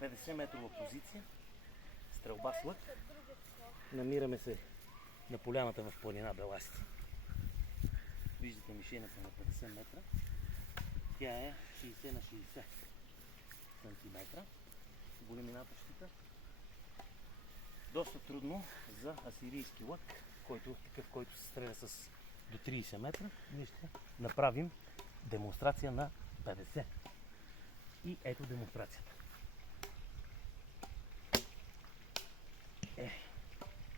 50 метрова позиция, стрелба с лък. Намираме се на поляната в планина Беласти. Виждате мишената на 50 метра. Тя е 60 на 60 см. Големината щита. Доста трудно за асирийски лък, такъв, който се стреля с до 30 метра. Ние ще направим демонстрация на 50. И ето демонстрацията.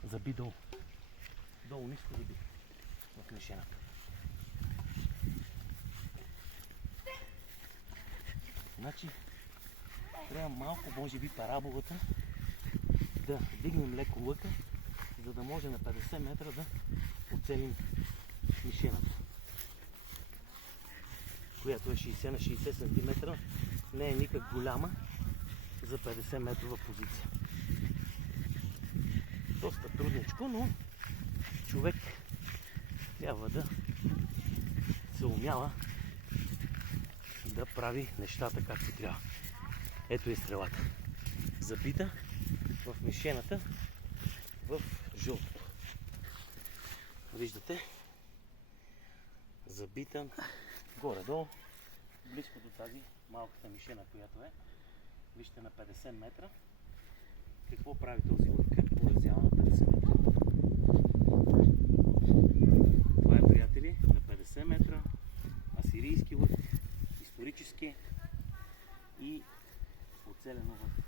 Заби долу. Долу нищо заби в мишената. Значи, трябва малко, може би, параболата да вдигнем леко лъка, за да може на 50 метра да оцелим мишената, която е 60 на 60 см. Не е никак голяма за 50 метрова позиция. Доста трудничко, но човек трябва да се умява да прави нещата както трябва. Ето е стрелата. Забита в мишената в жълтото. Виждате? Забита горе-долу, близко до тази малката мишена, която е. Вижте на 50 метра. Какво прави този лък? Как поразява на 50 метра? Това е, приятели, на 50 метра асирийски лък, исторически и оцелено в